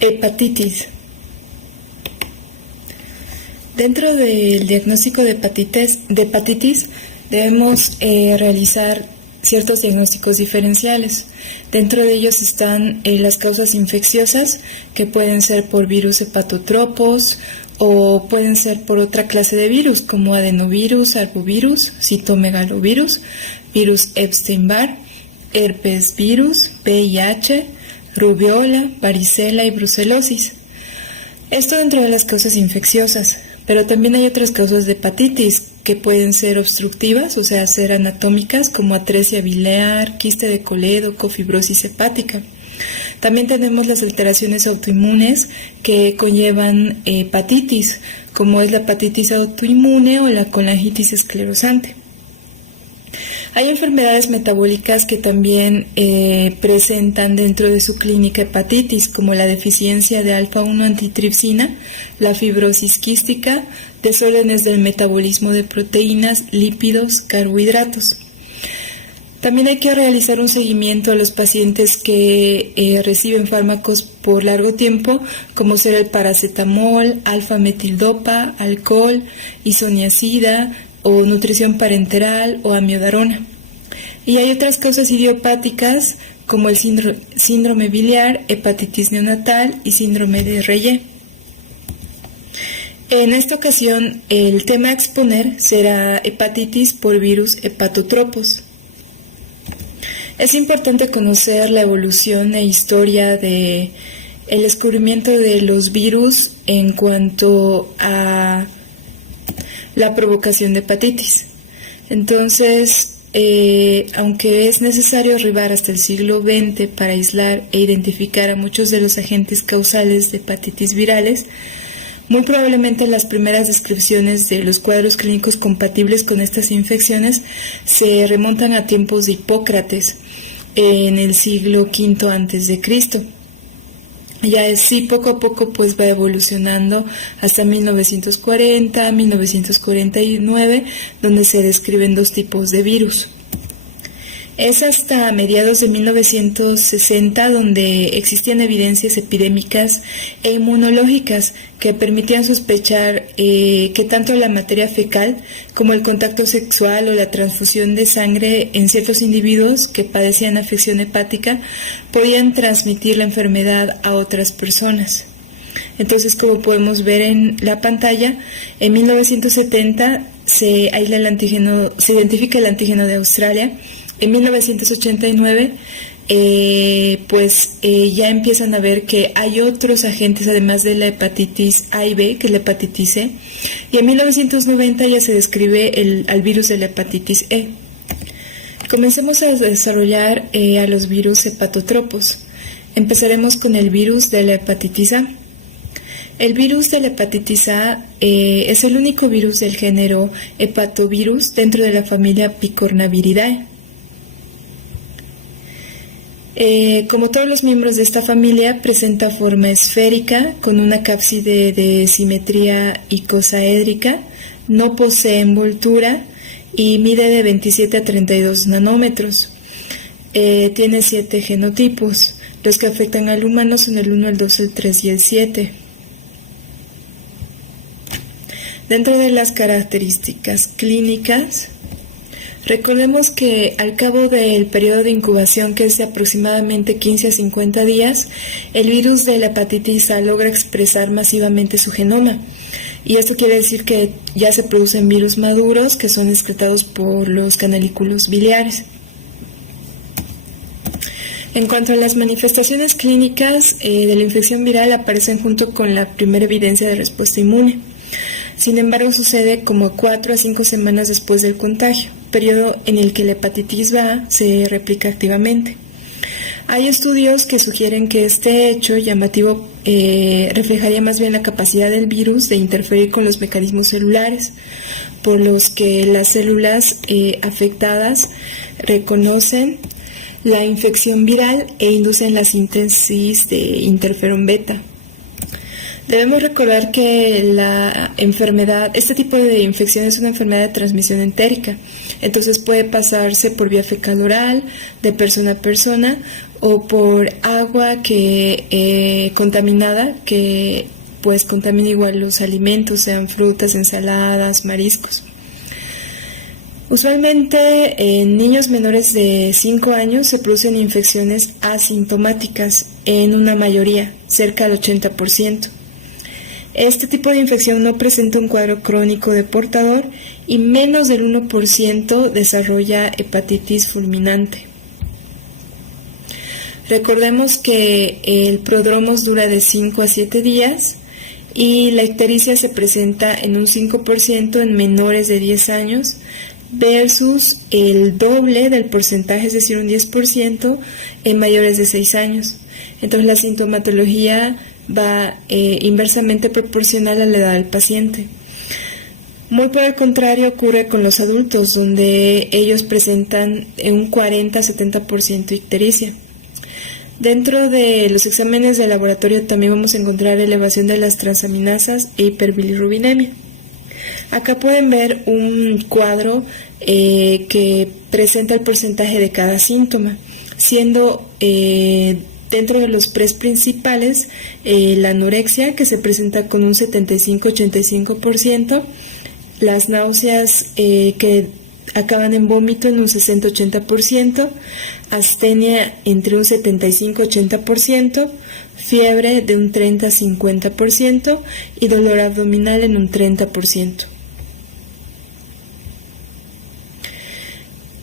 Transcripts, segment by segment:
Hepatitis. Dentro del diagnóstico de hepatitis debemos realizar ciertos diagnósticos diferenciales. Dentro de ellos están las causas infecciosas, que pueden ser por virus hepatotropos o pueden ser por otra clase de virus como adenovirus, arbovirus, citomegalovirus, virus Epstein-Barr, herpes virus, VIH, rubiola, varicela y brucelosis. Esto dentro de las causas infecciosas, pero también hay otras causas de hepatitis que pueden ser obstructivas, o sea, ser anatómicas, como atresia biliar, quiste de colédoco, fibrosis hepática. También tenemos las alteraciones autoinmunes que conllevan hepatitis, como es la hepatitis autoinmune o la colangitis esclerosante. Hay enfermedades metabólicas que también presentan dentro de su clínica hepatitis, como la deficiencia de alfa-1 antitripsina, la fibrosis quística, desórdenes del metabolismo de proteínas, lípidos, carbohidratos. También hay que realizar un seguimiento a los pacientes que reciben fármacos por largo tiempo, como ser el paracetamol, alfa-metildopa, alcohol, isoniazida, o nutrición parenteral o amiodarona. Y hay otras causas idiopáticas como el síndrome biliar, hepatitis neonatal y síndrome de Reye. En esta ocasión el tema a exponer será hepatitis por virus hepatotropos. Es importante conocer la evolución e historia de el descubrimiento de los virus en cuanto a la provocación de hepatitis. Entonces, aunque es necesario arribar hasta el siglo XX para aislar e identificar a muchos de los agentes causales de hepatitis virales, muy probablemente las primeras descripciones de los cuadros clínicos compatibles con estas infecciones se remontan a tiempos de Hipócrates, en el siglo V a.C. Ya así poco a poco pues va evolucionando hasta 1940, 1949, donde se describen dos tipos de virus. Es hasta mediados de 1960 donde existían evidencias epidémicas e inmunológicas que permitían sospechar que tanto la materia fecal como el contacto sexual o la transfusión de sangre en ciertos individuos que padecían afección hepática podían transmitir la enfermedad a otras personas. Entonces, como podemos ver en la pantalla, en 1970 se identifica el antígeno de Australia. En 1989, ya empiezan a ver que hay otros agentes, además de la hepatitis A y B, que es la hepatitis C, y en 1990 ya se describe al virus de la hepatitis E. Comencemos a desarrollar a los virus hepatotropos. Empezaremos con el virus de la hepatitis A. El virus de la hepatitis A es el único virus del género hepatovirus dentro de la familia Picornaviridae. Como todos los miembros de esta familia, presenta forma esférica con una cápside de simetría icosaédrica, no posee envoltura y mide de 27 a 32 nanómetros. Tiene 7 genotipos. Los que afectan al humano son el 1, el 2, el 3 y el 7. Dentro de las características clínicas, recordemos que al cabo del periodo de incubación, que es de aproximadamente 15 a 50 días, el virus de la hepatitis A logra expresar masivamente su genoma. Y esto quiere decir que ya se producen virus maduros que son excretados por los canalículos biliares. En cuanto a las manifestaciones clínicas de la infección viral, aparecen junto con la primera evidencia de respuesta inmune. Sin embargo, sucede como 4 a 5 semanas después del contagio, periodo en el que la hepatitis A se replica activamente. Hay estudios que sugieren que este hecho llamativo reflejaría más bien la capacidad del virus de interferir con los mecanismos celulares, por los que las células afectadas reconocen la infección viral e inducen la síntesis de interferón beta. Debemos recordar que este tipo de infección es una enfermedad de transmisión entérica, entonces puede pasarse por vía fecal oral, de persona a persona, o por agua contaminada, que pues contamina igual los alimentos, sean frutas, ensaladas, mariscos. Usualmente en niños menores de 5 años se producen infecciones asintomáticas en una mayoría, cerca del 80%. Este tipo de infección no presenta un cuadro crónico de portador y menos del 1% desarrolla hepatitis fulminante. Recordemos que el prodromos dura de 5 a 7 días y la ictericia se presenta en un 5% en menores de 10 años versus el doble del porcentaje, es decir, un 10% en mayores de 6 años. Entonces la sintomatología va inversamente proporcional a la edad del paciente. Muy por el contrario ocurre con los adultos, donde ellos presentan un 40-70% ictericia. Dentro de los exámenes de laboratorio también vamos a encontrar elevación de las transaminasas e hiperbilirrubinemia. Acá pueden ver un cuadro que presenta el porcentaje de cada síntoma, siendo dentro de los principales, la anorexia, que se presenta con un 75-85%, las náuseas que acaban en vómito en un 60-80%, astenia entre un 75-80%, fiebre de un 30-50% y dolor abdominal en un 30%.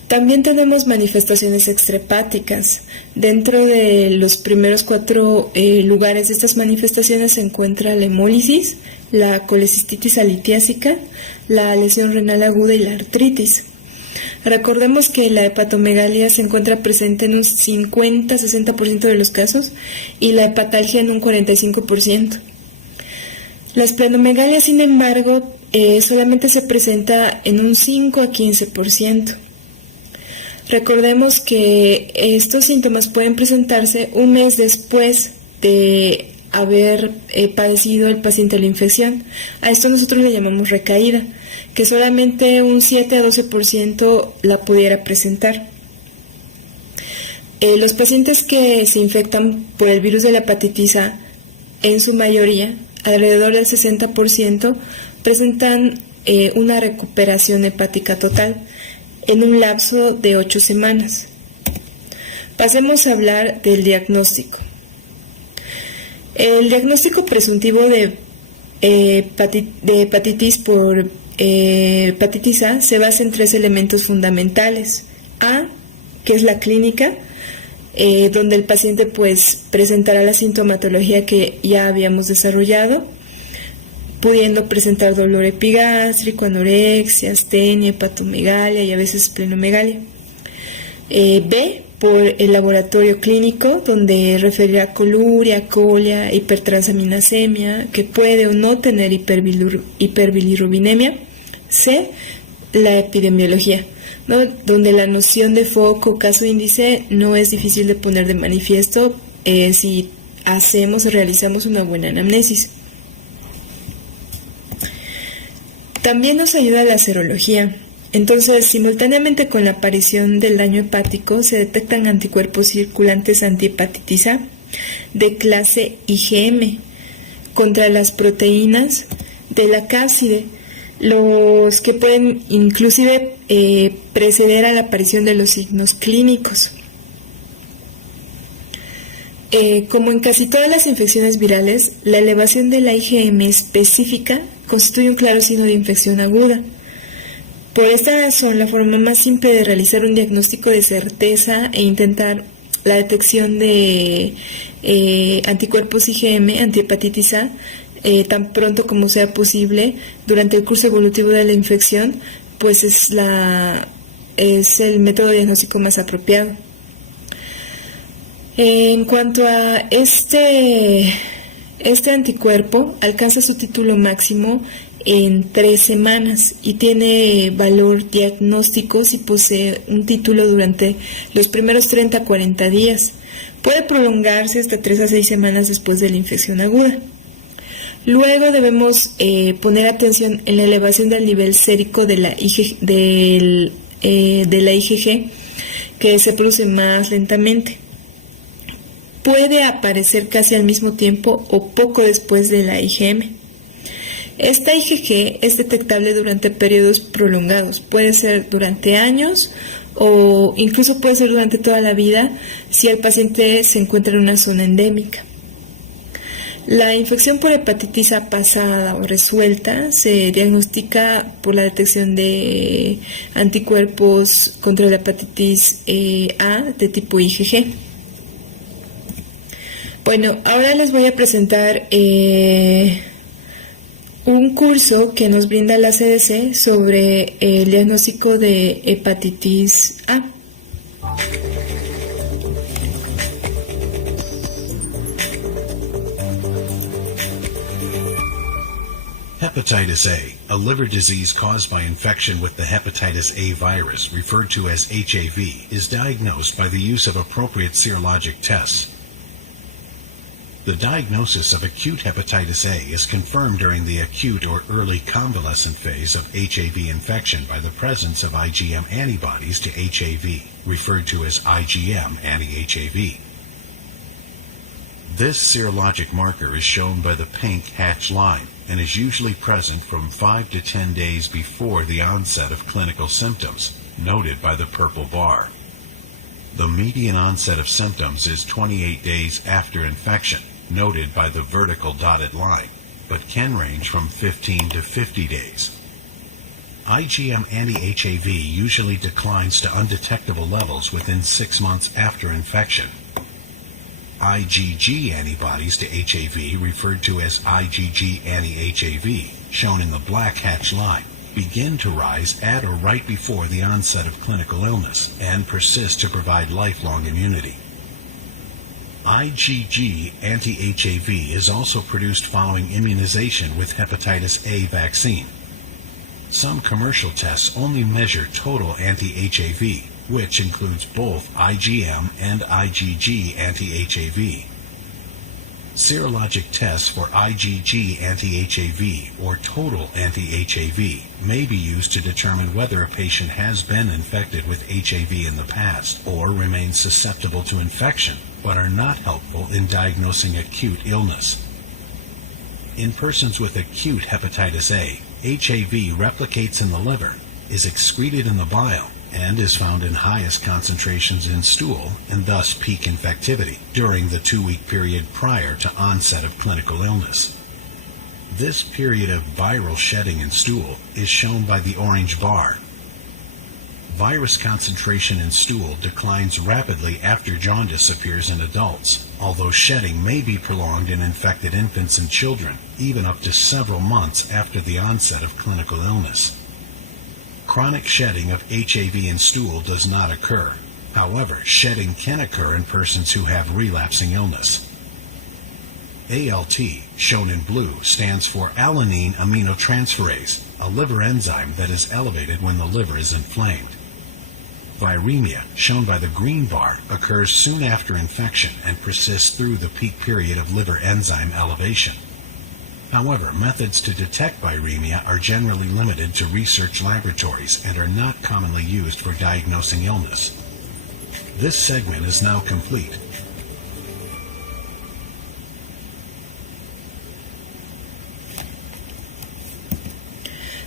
También tenemos manifestaciones extrahepáticas. Dentro de los primeros 4 lugares de estas manifestaciones se encuentra la hemólisis, la colecistitis alitiásica, la lesión renal aguda y la artritis. Recordemos que la hepatomegalia se encuentra presente en un 50-60% de los casos y la hepatalgia en un 45%. La esplenomegalia, sin embargo, solamente se presenta en un 5-15%. Recordemos que estos síntomas pueden presentarse un mes después de haber padecido el paciente la infección. A esto nosotros le llamamos recaída, que solamente un 7-12% la pudiera presentar. Los pacientes que se infectan por el virus de la hepatitis A, en su mayoría, alrededor del 60%, presentan una recuperación hepática total en un lapso de 8 semanas. Pasemos a hablar del diagnóstico. El diagnóstico presuntivo de hepatitis por hepatitis A se basa en 3 elementos fundamentales. A, que es la clínica, donde el paciente pues presentará la sintomatología que ya habíamos desarrollado, pudiendo presentar dolor epigástrico, anorexia, astenia, hepatomegalia y a veces esplenomegalia. B, por el laboratorio clínico, donde referirá coluria, colia, hipertransaminasemia, que puede o no tener hiperbilirrubinemia. C, la epidemiología, ¿no? Donde la noción de foco, caso índice, no es difícil de poner de manifiesto si realizamos una buena anamnesis. También nos ayuda la serología. Entonces, simultáneamente con la aparición del daño hepático, se detectan anticuerpos circulantes antihepatitis A de clase IgM contra las proteínas de la cápside, los que pueden inclusive preceder a la aparición de los signos clínicos. Como en casi todas las infecciones virales, la elevación de la IgM específica constituye un claro signo de infección aguda. Por esta razón, la forma más simple de realizar un diagnóstico de certeza e intentar la detección de anticuerpos IgM, antihepatitis A, tan pronto como sea posible durante el curso evolutivo de la infección, pues es el método diagnóstico más apropiado. En cuanto a este anticuerpo, alcanza su título máximo en 3 semanas y tiene valor diagnóstico si posee un título durante los primeros 30 a 40 días. Puede prolongarse hasta 3 a 6 semanas después de la infección aguda. Luego debemos poner atención en la elevación del nivel sérico de la IgG, que se produce más lentamente. Puede aparecer casi al mismo tiempo o poco después de la IgM. Esta IgG es detectable durante periodos prolongados, puede ser durante años o incluso puede ser durante toda la vida si el paciente se encuentra en una zona endémica. La infección por hepatitis A pasada o resuelta se diagnostica por la detección de anticuerpos contra la hepatitis A de tipo IgG. Bueno, ahora les voy a presentar un curso que nos brinda la CDC sobre el diagnóstico de hepatitis A. Hepatitis A liver disease caused by infection with the hepatitis A virus, referred to as HAV, is diagnosed by the use of appropriate serologic tests. The diagnosis of acute hepatitis A is confirmed during the acute or early convalescent phase of HAV infection by the presence of IgM antibodies to HAV, referred to as IgM anti-HAV. This serologic marker is shown by the pink hatch line and is usually present from 5 to 10 days before the onset of clinical symptoms, noted by the purple bar. The median onset of symptoms is 28 days after infection, noted by the vertical dotted line, but can range from 15 to 50 days. IgM anti-HAV usually declines to undetectable levels within 6 months after infection. IgG antibodies to HAV, referred to as IgG anti-HAV, shown in the black hatch line, begin to rise at or right before the onset of clinical illness and persist to provide lifelong immunity. IgG anti-HAV is also produced following immunization with hepatitis A vaccine. Some commercial tests only measure total anti-HAV, which includes both IgM and IgG anti-HAV. Serologic tests for IgG anti-HAV or total anti-HAV may be used to determine whether a patient has been infected with HAV in the past or remains susceptible to infection, but are not helpful in diagnosing acute illness. In persons with acute hepatitis A, HAV replicates in the liver, is excreted in the bile, and is found in highest concentrations in stool and thus peak infectivity during the 2-week period prior to onset of clinical illness. This period of viral shedding in stool is shown by the orange bar. Virus concentration in stool declines rapidly after jaundice appears in adults, although shedding may be prolonged in infected infants and children, even up to several months after the onset of clinical illness. Chronic shedding of HAV in stool does not occur. However, shedding can occur in persons who have relapsing illness. ALT, shown in blue, stands for alanine aminotransferase, a liver enzyme that is elevated when the liver is inflamed. Viremia, shown by the green bar, occurs soon after infection and persists through the peak period of liver enzyme elevation. However, methods to detect viremia are generally limited to research laboratories and are not commonly used for diagnosing illness. This segment is now complete.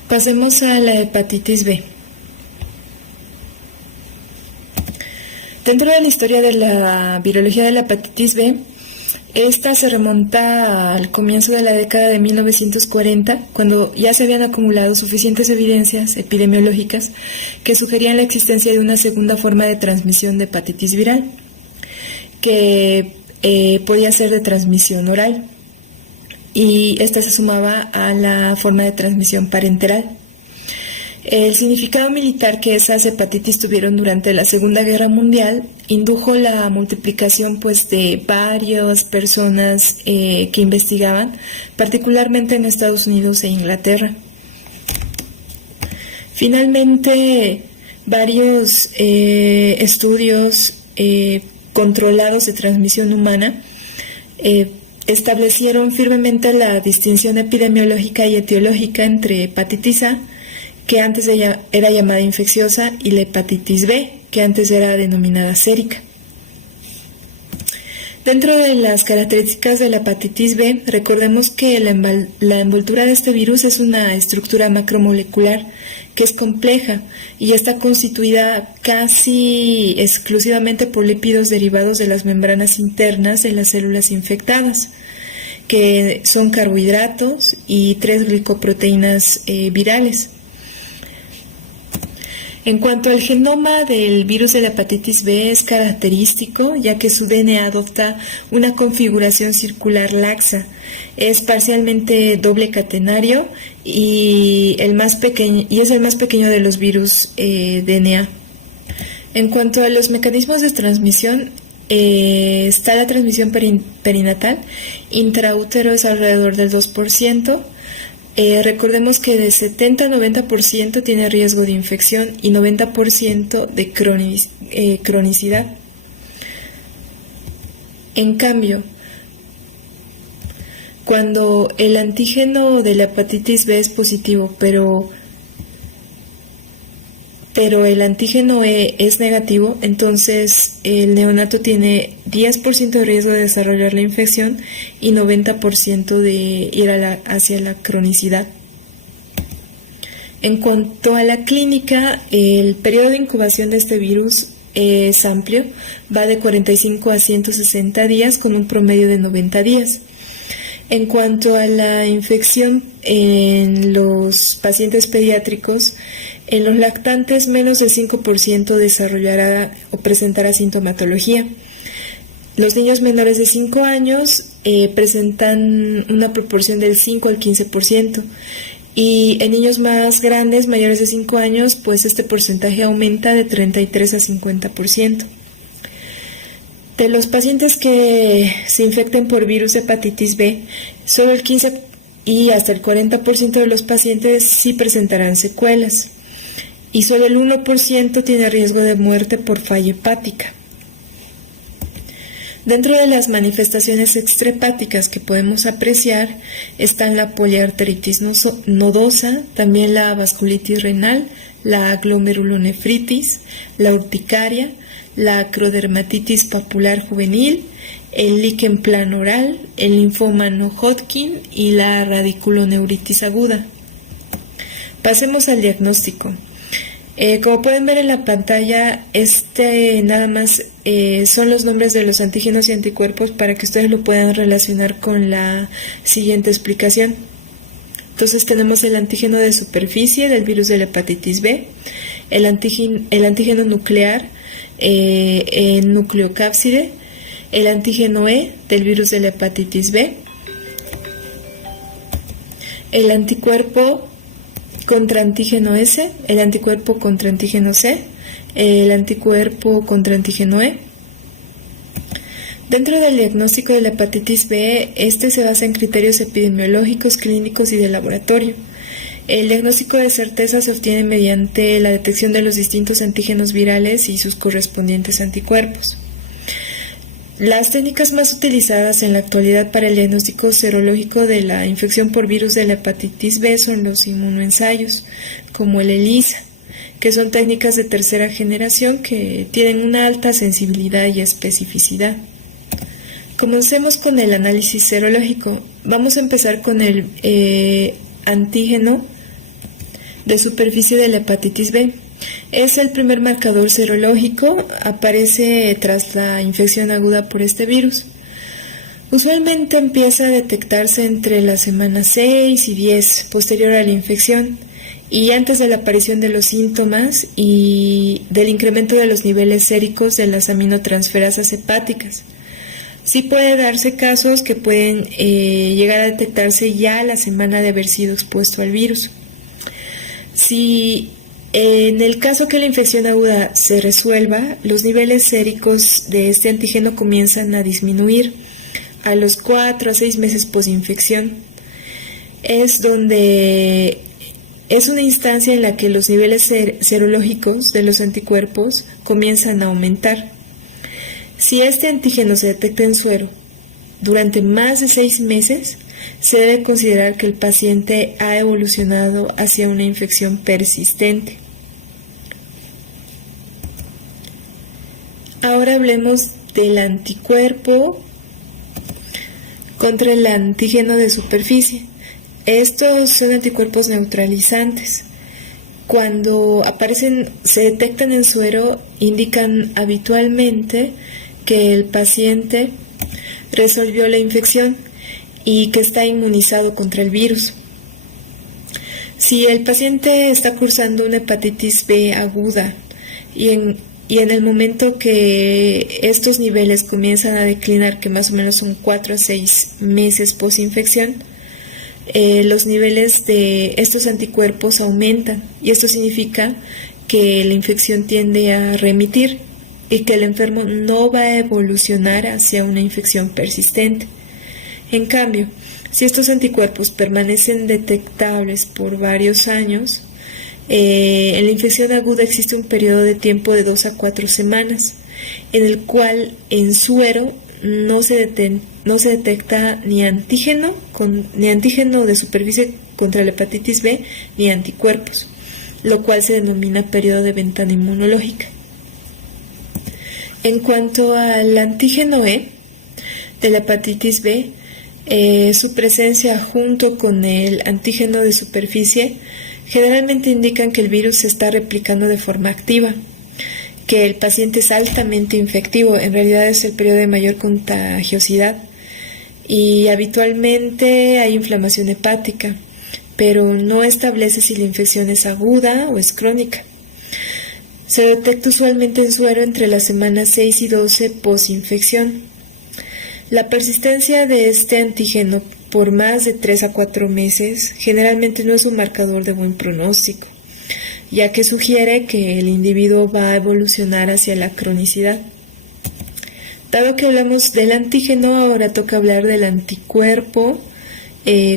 Pasemos a la hepatitis B. Dentro de la historia de la virología de la hepatitis B, esta se remonta al comienzo de la década de 1940, cuando ya se habían acumulado suficientes evidencias epidemiológicas que sugerían la existencia de una segunda forma de transmisión de hepatitis viral, que podía ser de transmisión oral, y esta se sumaba a la forma de transmisión parenteral. El significado militar que esas hepatitis tuvieron durante la Segunda Guerra Mundial indujo la multiplicación de varias personas que investigaban, particularmente en Estados Unidos e Inglaterra. Finalmente, varios estudios controlados de transmisión humana establecieron firmemente la distinción epidemiológica y etiológica entre hepatitis A, que antes era llamada infecciosa, y la hepatitis B, que antes era denominada sérica. Dentro de las características de la hepatitis B, recordemos que la envoltura de este virus es una estructura macromolecular que es compleja y está constituida casi exclusivamente por lípidos derivados de las membranas internas de las células infectadas, que son carbohidratos y 3 glicoproteínas virales. En cuanto al genoma del virus de la hepatitis B, es característico, ya que su DNA adopta una configuración circular laxa, es parcialmente doble catenario y es el más pequeño de los virus DNA. En cuanto a los mecanismos de transmisión, está la transmisión perinatal, intraútero es alrededor del 2%. Recordemos que de 70 a 90% tiene riesgo de infección y 90% de cronicidad. En cambio, cuando el antígeno de la hepatitis B es positivo, pero el antígeno E es negativo, entonces el neonato tiene 10% de riesgo de desarrollar la infección y 90% de ir hacia la cronicidad. En cuanto a la clínica, el periodo de incubación de este virus es amplio, va de 45 a 160 días con un promedio de 90 días. En cuanto a la infección en los pacientes pediátricos, en los lactantes menos del 5% desarrollará o presentará sintomatología. Los niños menores de 5 años presentan una proporción del 5 al 15%. Y en niños más grandes, mayores de 5 años, pues este porcentaje aumenta de 33 a 50%. De los pacientes que se infecten por virus de hepatitis B, solo el 15 y hasta el 40% de los pacientes sí presentarán secuelas y solo el 1% tiene riesgo de muerte por falla hepática. Dentro de las manifestaciones extrahepáticas que podemos apreciar están la poliarteritis nodosa, también la vasculitis renal, la glomerulonefritis, la urticaria, la acrodermatitis papular juvenil, el líquen plano oral, el linfoma no Hodgkin y la radiculoneuritis aguda. Pasemos al diagnóstico. Como pueden ver en la pantalla, nada más son los nombres de los antígenos y anticuerpos para que ustedes lo puedan relacionar con la siguiente explicación. Entonces tenemos el antígeno de superficie del virus de la hepatitis B, el antígeno nuclear, nucleocápside, el antígeno E del virus de la hepatitis B, el anticuerpo contra antígeno S, el anticuerpo contra antígeno C, el anticuerpo contra antígeno E. Dentro del diagnóstico de la hepatitis B, se basa en criterios epidemiológicos, clínicos y de laboratorio. El diagnóstico de certeza se obtiene mediante la detección de los distintos antígenos virales y sus correspondientes anticuerpos. Las técnicas más utilizadas en la actualidad para el diagnóstico serológico de la infección por virus de la hepatitis B son los inmunoensayos, como el ELISA, que son técnicas de tercera generación que tienen una alta sensibilidad y especificidad. Comencemos con el análisis serológico. Vamos a empezar con el antígeno de superficie de la hepatitis B. Es el primer marcador serológico, aparece tras la infección aguda por este virus. Usualmente empieza a detectarse entre las semanas 6 y 10 posterior a la infección y antes de la aparición de los síntomas y del incremento de los niveles séricos de las aminotransferasas hepáticas. Sí puede darse casos que pueden llegar a detectarse ya a la semana de haber sido expuesto al virus. Si en el caso que la infección aguda se resuelva, los niveles séricos de este antígeno comienzan a disminuir a los 4 a 6 meses posinfección. Es una instancia en la que los niveles serológicos de los anticuerpos comienzan a aumentar. Si este antígeno se detecta en suero durante más de 6 meses, se debe considerar que el paciente ha evolucionado hacia una infección persistente. Ahora hablemos del anticuerpo contra el antígeno de superficie. Estos son anticuerpos neutralizantes. Cuando aparecen, se detectan en suero, indican habitualmente que el paciente resolvió la infección y que está inmunizado contra el virus. Si el paciente está cursando una hepatitis B aguda y en el momento que estos niveles comienzan a declinar, que más o menos son 4 a 6 meses posinfección, los niveles de estos anticuerpos aumentan y esto significa que la infección tiende a remitir y que el enfermo no va a evolucionar hacia una infección persistente. En cambio, si estos anticuerpos permanecen detectables por varios años, en la infección aguda existe un periodo de tiempo de 2 a 4 semanas, en el cual en suero no se detecta ni antígeno de superficie contra la hepatitis B ni anticuerpos, lo cual se denomina periodo de ventana inmunológica. En cuanto al antígeno E de la hepatitis B, su presencia junto con el antígeno de superficie generalmente indican que el virus se está replicando de forma activa, que el paciente es altamente infectivo, en realidad es el periodo de mayor contagiosidad y habitualmente hay inflamación hepática, pero no establece si la infección es aguda o es crónica. Se detecta usualmente en suero entre las semanas 6 y 12 posinfección. La persistencia de este antígeno por más de 3 a 4 meses generalmente no es un marcador de buen pronóstico, ya que sugiere que el individuo va a evolucionar hacia la cronicidad. Dado que hablamos del antígeno, ahora toca hablar del anticuerpo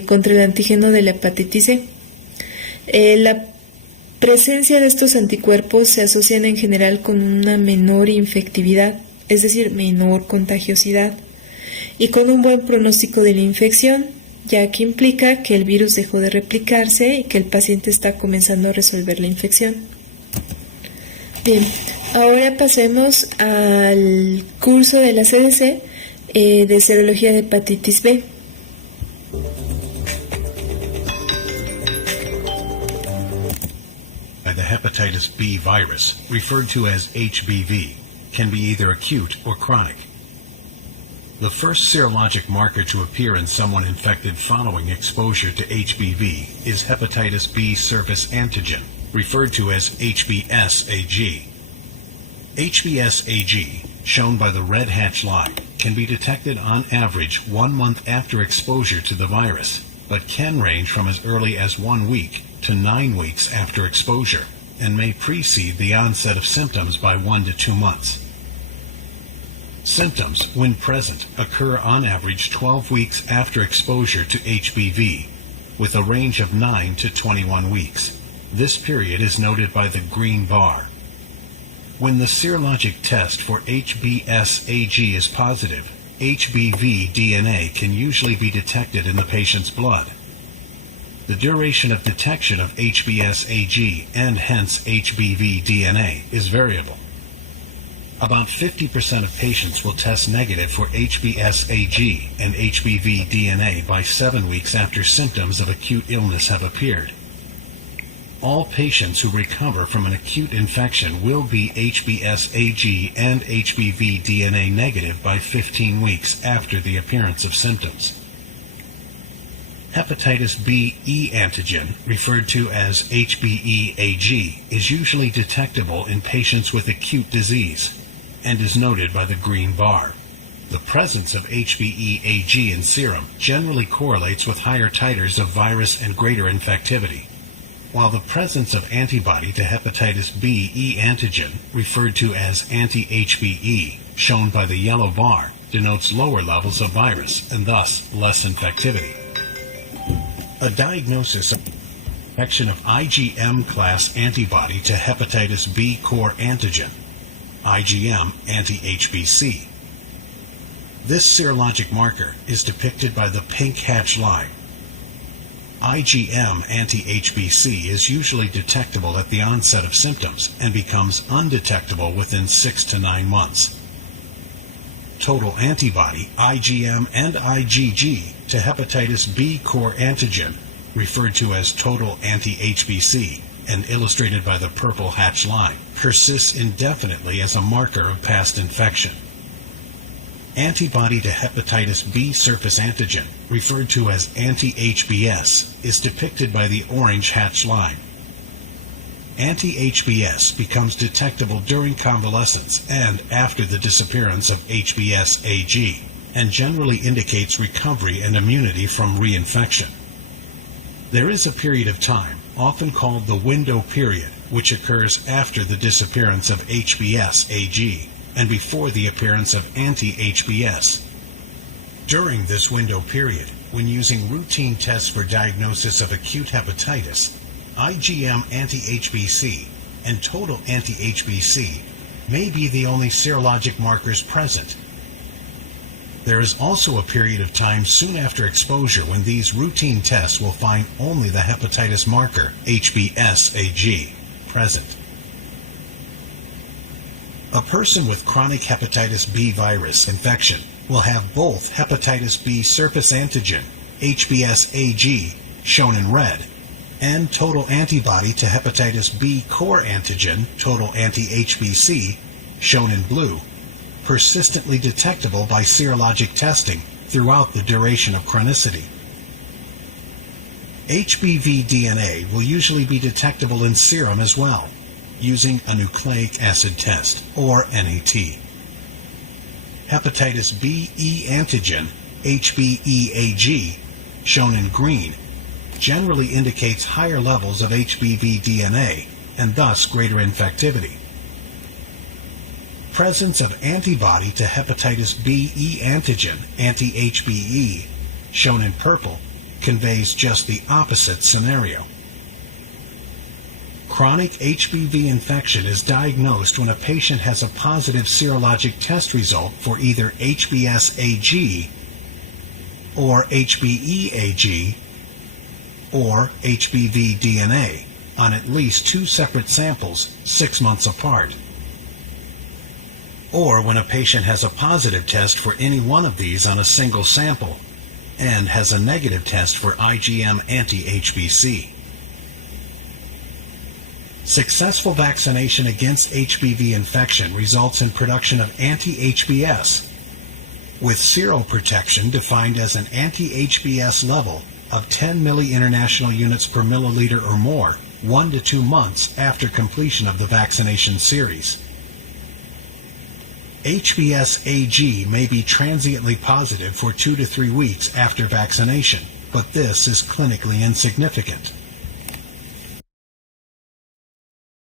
contra el antígeno de la hepatitis C. La presencia de estos anticuerpos se asocian en general con una menor infectividad, es decir, menor contagiosidad, y con un buen pronóstico de la infección, ya que implica que el virus dejó de replicarse y que el paciente está comenzando a resolver la infección. Bien, ahora pasemos al curso de la CDC de serología de hepatitis B. The hepatitis B virus, referred to as HBV, can be either acute or chronic. The first serologic marker to appear in someone infected following exposure to HBV is hepatitis B surface antigen, referred to as HBsAg. HBsAg, shown by the red hatch line, can be detected on average 1 month after exposure to the virus, but can range from as early as 1 week to 9 weeks after exposure, and may precede the onset of symptoms by 1 to 2 months. Symptoms, when present, occur on average 12 weeks after exposure to HBV, with a range of 9 to 21 weeks. This period is noted by the green bar. When the serologic test for HBsAg is positive, HBV DNA can usually be detected in the patient's blood. The duration of detection of HBsAg and hence HBV DNA is variable. About 50% of patients will test negative for HBsAg and HBV DNA by 7 weeks after symptoms of acute illness have appeared. All patients who recover from an acute infection will be HBsAg and HBV DNA negative by 15 weeks after the appearance of symptoms. Hepatitis B E antigen, referred to as HBeAg, is usually detectable in patients with acute disease and is noted by the green bar. The presence of HBeAg in serum generally correlates with higher titers of virus and greater infectivity, while the presence of antibody to hepatitis B E antigen, referred to as anti-HBe, shown by the yellow bar, denotes lower levels of virus and thus less infectivity. A diagnosis of infection of IgM class antibody to hepatitis B core antigen, IgM anti-HBC. This serologic marker is depicted by the pink hatch line. IgM anti-HBC is usually detectable at the onset of symptoms and becomes undetectable within 6 to 9 months. Total antibody, IgM and IgG, to hepatitis B core antigen, referred to as total anti-HBC and illustrated by the purple hatch line, persists indefinitely as a marker of past infection. Antibody to hepatitis B surface antigen, referred to as anti-HBs, is depicted by the orange hatch line. Anti-HBs becomes detectable during convalescence and after the disappearance of HBsAg, and generally indicates recovery and immunity from reinfection. There is a period of time, often called the window period, which occurs after the disappearance of HBsAg and before the appearance of anti-HBs. During this window period, when using routine tests for diagnosis of acute hepatitis, IgM anti-HBC and total anti-HBC may be the only serologic markers present. There is also a period of time soon after exposure when these routine tests will find only the hepatitis marker, HBsAg, present. A person with chronic hepatitis B virus infection will have both hepatitis B surface antigen, HBsAg, shown in red, and total antibody to hepatitis B core antigen, total anti-HBC, shown in blue, persistently detectable by serologic testing throughout the duration of chronicity. HBV DNA will usually be detectable in serum as well, using a nucleic acid test, or NAT. Hepatitis B E antigen, HBeAg, shown in green, generally indicates higher levels of HBV DNA and thus greater infectivity. Presence of antibody to hepatitis B E antigen, anti-HBe, shown in purple, conveys just the opposite scenario. Chronic HBV infection is diagnosed when a patient has a positive serologic test result for either HBsAg or HBeAg or HBV DNA on at least 2 separate samples 6 months apart, or when a patient has a positive test for any one of these on a single sample and has a negative test for IgM anti-HBC. Successful vaccination against HBV infection results in production of anti-HBs, with seroprotection defined as an anti-HBs level of 10 milli-international units per milliliter or more 1 to 2 months after completion of the vaccination series. HBsAg may be transiently positive for 2 to 3 weeks after vaccination, but this is clinically insignificant.